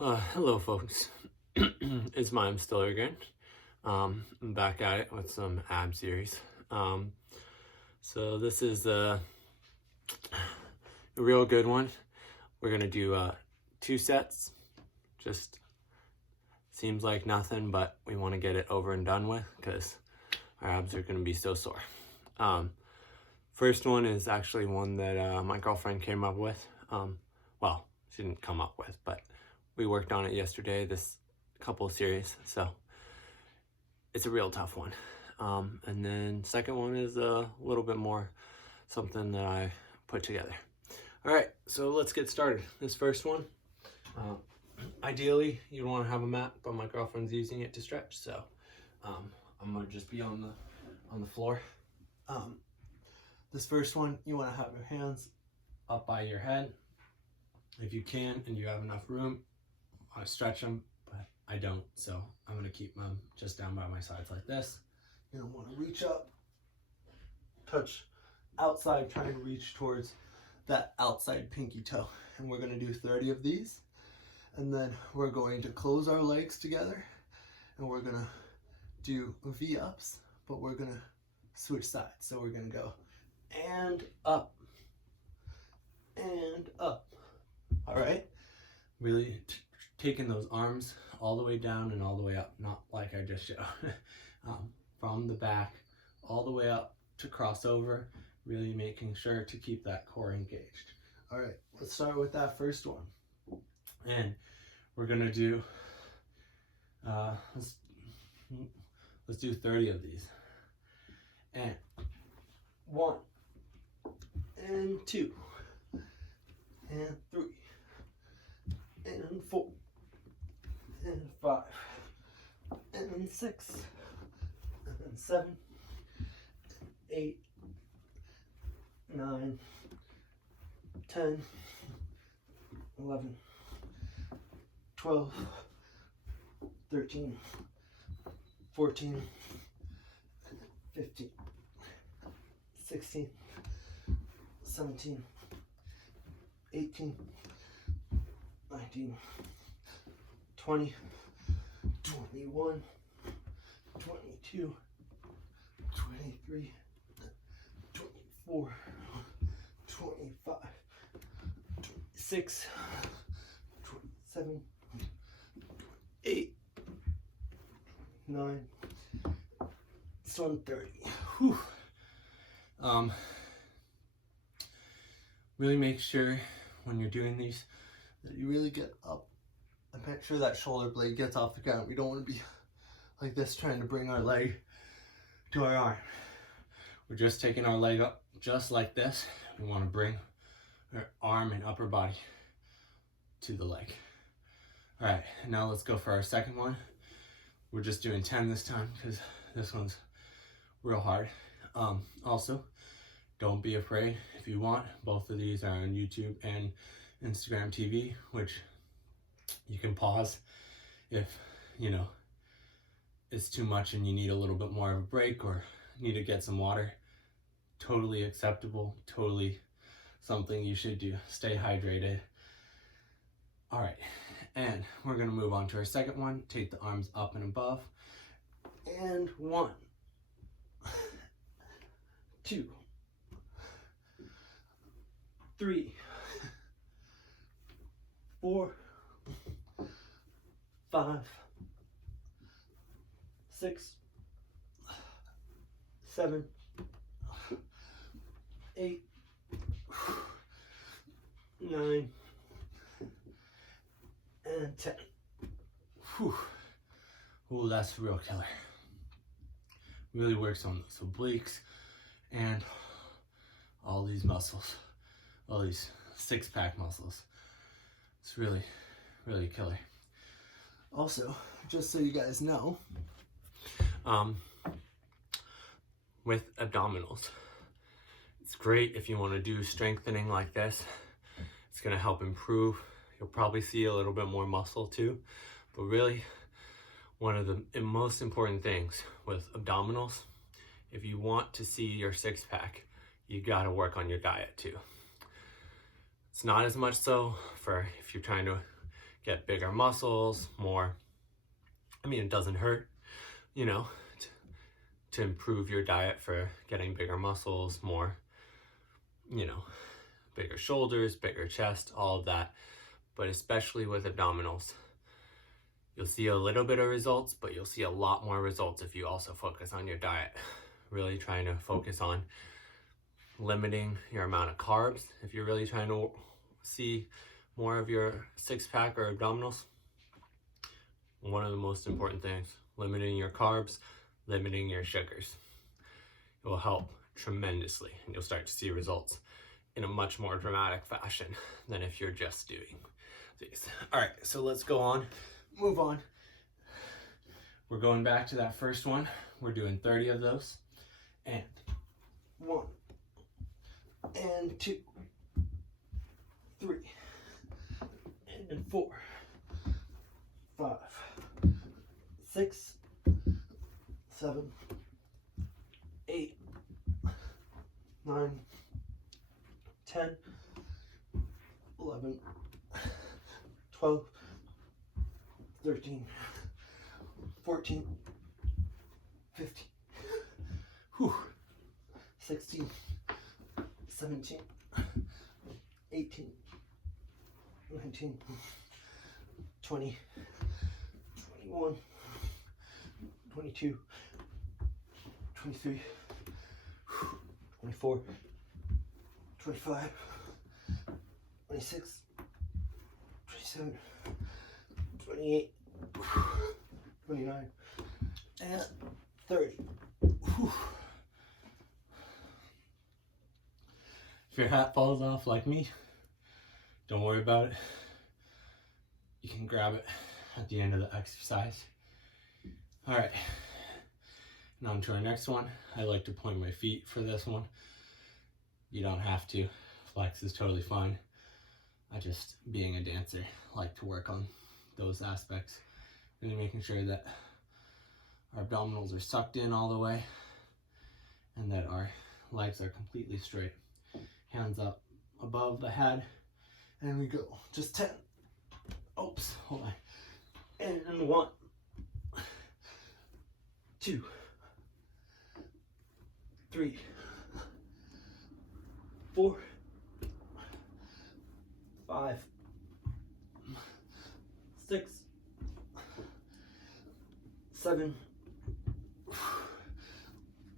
Hello folks, it's Mayim still here again. I'm back at it with some ab series. So this is a real good one. We're gonna do 2 sets. Just seems like nothing, but we want to get it over and done with because our abs are gonna be so sore. First one is actually one that my girlfriend came up with. Well, she didn't come up with, but we worked on it yesterday, this couple series, so it's a real tough one. And then second one is a little bit more something that I put together. All right, so let's get started. This first one, ideally you want to have a mat, but my girlfriend's using it to stretch, so I'm gonna just be on the floor. This first one, you want to have your hands up by your head if you can, and you have enough room. I stretch them, but I don't, so I'm gonna keep them just down by my sides like this. You don't want to reach up, touch outside, trying to reach towards that outside pinky toe. And we're gonna do 30 of these, and then we're going to close our legs together, and we're gonna do V-ups, but we're gonna switch sides. So we're gonna go and up, and up. All right, really taking those arms all the way down and all the way up, not like I just showed. From the back all the way up to cross over, really making sure to keep that core engaged. All right, let's start with that first one. And we're gonna do, let's do 30 of these. And 1, and 2, and 3, and 4, and 5, and 6, and 7, 8, 9, 10, 11, 12, 13, 14, 15, 16, 17, 18, 19, 20, 21, 22, 23, 24, 25, 26, 27, 28, 29, it's on 30. Whew. Really make sure when you're doing these that you really get up and make sure that shoulder blade gets off the ground. We don't want to be like this trying to bring our leg to our arm. We're just taking our leg up just like this. We want to bring our arm and upper body to the leg. All right, now let's go for our second one. We're just doing 10 this time because this one's real hard. Also, don't be afraid. If you want, both of these are on YouTube and Instagram TV, which you can pause if, you know, it's too much and you need a little bit more of a break or need to get some water. Totally acceptable, totally something you should do. Stay hydrated. All right, and we're gonna move on to our second one. Take the arms up and above. And 1, 2, 3, 4, 5, 6, 7, 8, 9, and 10. Whew. Ooh, that's a real killer. Really works on those obliques and all these muscles, all these six-pack muscles. It's really, really a killer. Also, just so you guys know, with abdominals, it's great if you want to do strengthening like this. It's going to help improve. You'll probably see a little bit more muscle too, but really one of the most important things with abdominals, if you want to see your six-pack, you got to work on your diet too. It's not as much so for if you're trying to get bigger muscles, more, I mean, it doesn't hurt, you know, to improve your diet for getting bigger muscles, more, you know, bigger shoulders, bigger chest, all of that. But especially with abdominals, you'll see a little bit of results, but you'll see a lot more results if you also focus on your diet. Really trying to focus on limiting your amount of carbs if you're really trying to see more of your six-pack or abdominals. One of the most important things, limiting your carbs, limiting your sugars. It will help tremendously, and you'll start to see results in a much more dramatic fashion than if you're just doing these. All right, so let's go on, move on. We're going back to that first one. We're doing 30 of those. And 1, and 2, 3, and 4, 5, 6, 7, 8, 9, 10, 11, 12, 13, 14, 15, 16, 17, 18, 19, 20, 21, 22, 23, 24, 25, 26, 27, 28, 29, and 30. If your hat falls off like me, don't worry about it. You can grab it at the end of the exercise. All right, now on to our next one. I like to point my feet for this one. You don't have to. Flex is totally fine. I just, being a dancer, like to work on those aspects. Really making sure that our abdominals are sucked in all the way and that our legs are completely straight. Hands up above the head, and we go. Just 10. Oops, hold on. And 1, 2, 3, 4, 5, 6, 7,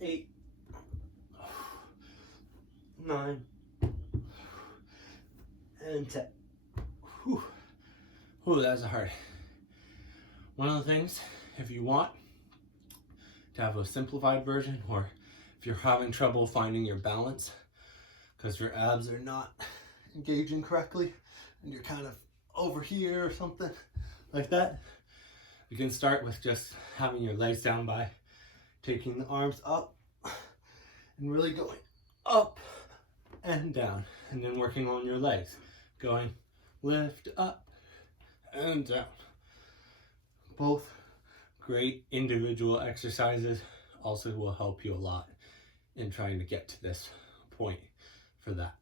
8, 9, and 10. Whew. Ooh, that was hard. One of the things, if you want to have a simplified version, or if you're having trouble finding your balance because your abs are not engaging correctly and you're kind of over here or something like that, you can start with just having your legs down by taking the arms up and really going up and down, and then working on your legs, going lift up and down. Both great individual exercises, also will help you a lot in trying to get to this point for that.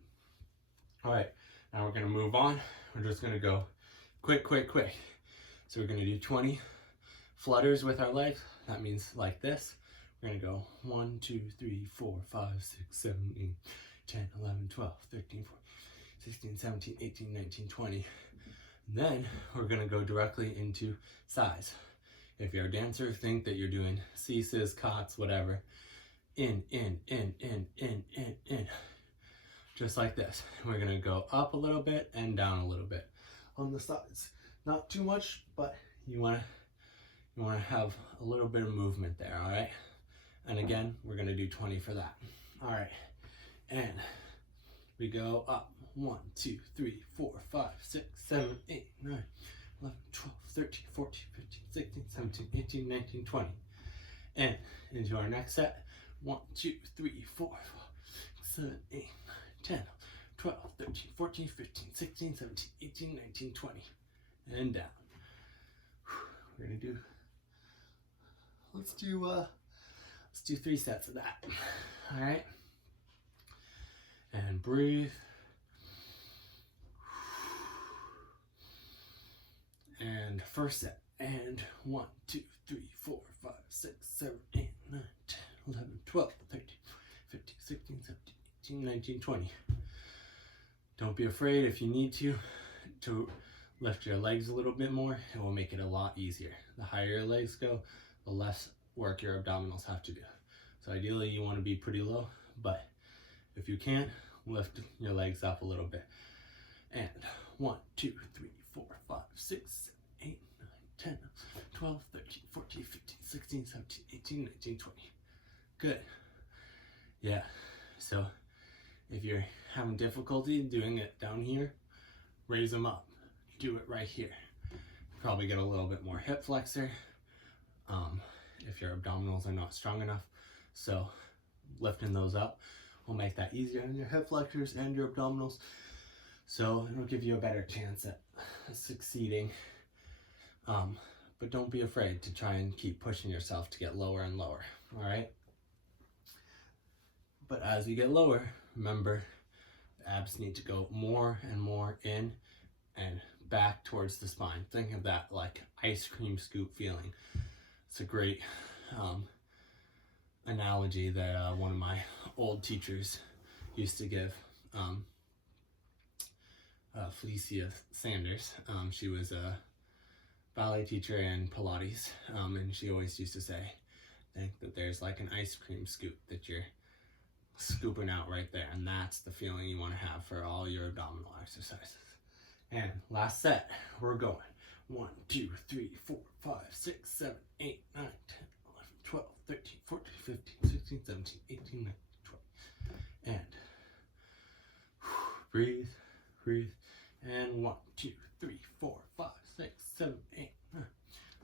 All right, now we're gonna move on. We're just gonna go quick. So we're gonna do 20 flutters with our legs. That means like this. We're gonna go 1, 2, 3, 4, 5, 6, 7, 8, 10, 11, 12, 13, 14, 16, 17, 18, 19, 20. And then we're gonna go directly into size. If you're a dancer, think that you're doing ceases, cots, whatever. In. Just like this. We're gonna go up a little bit and down a little bit on the sides. Not too much, but you wanna have a little bit of movement there, all right? And again, we're gonna do 20 for that. All right, and we go up. 1, 2, 3, 4, 5, 6, 7, 8, 9, 11, 12, 13, 14, 15, 16, 17, 18, 19, 20. And into our next set. 1, 2, 3, 4, 5, 7, 8, 9, 10, 12, 13, 14, 15, 16, 17, 18, 19, 20. And down. We're gonna do, let's do 3 sets of that. All right. And breathe. And first set. And 1, 2, 3, 4, 5, 6, 7, 8, 9, 10, 11, 12, 13, 15, 16, 17, 18, 19, 20. Don't be afraid if you need to lift your legs a little bit more. It will make it a lot easier. The higher your legs go, the less work your abdominals have to do. So ideally you want to be pretty low, but if you can't, lift your legs up a little bit. And 1, 2, 3, 4, 5, 6, 7, 8, 9, 10, 12, 13, 14, 15, 16, 17, 18, 19, 20. Good. Yeah. So if you're having difficulty doing it down here, raise them up. Do it right here. Probably get a little bit more hip flexor if your abdominals are not strong enough. So lifting those up will make that easier on your hip flexors and your abdominals. So it'll give you a better chance at succeeding. But don't be afraid to try and keep pushing yourself to get lower and lower, all right? But as you get lower, remember, the abs need to go more and more in and back towards the spine. Think of that like ice cream scoop feeling. It's a great analogy that one of my old teachers used to give. Felicia Sanders. She was a ballet teacher and Pilates, and she always used to say, think that there's like an ice cream scoop that you're scooping out right there, and that's the feeling you want to have for all your abdominal exercises. And last set, we're going 1, 2, 3, 4, 5, 6, 7, 8, 9, 10, 11, 12, 13, 14, 15, 16, 17, 18, 19, 20. And breathe, breathe. And 1, 2, 3, 4, 5, 6, 7, 8, 9,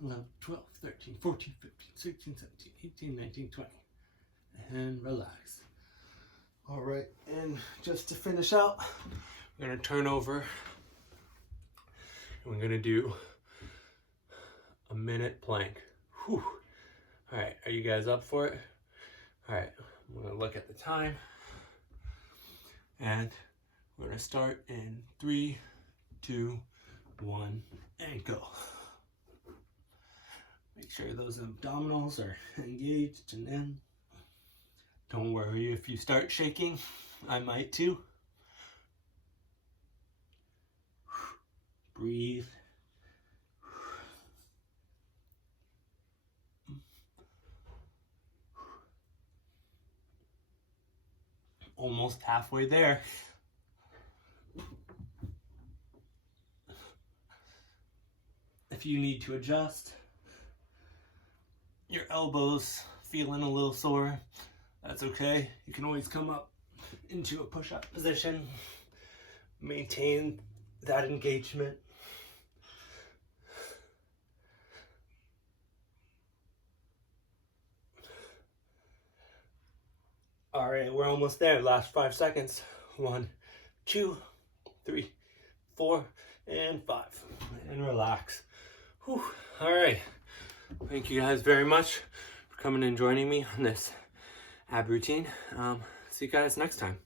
11, 12, 13, 14, 15, 16, 17, 18, 19, 20. And relax. All right, and just to finish out, we're gonna turn over and we're gonna do a minute plank. Whew. All right, are you guys up for it? All right, I'm gonna look at the time and we're gonna start in 3, 2, 1, and go. Make sure those abdominals are engaged and in. Don't worry if you start shaking, I might too. Breathe. Almost halfway there. If you need to adjust, your elbows feeling a little sore, that's okay. You can always come up into a push-up position, maintain that engagement. All right, we're almost there. Last 5 seconds. 1, 2, 3, 4, and 5. And relax. Whew. All right. Thank you guys very much for coming and joining me on this ab routine. See you guys next time.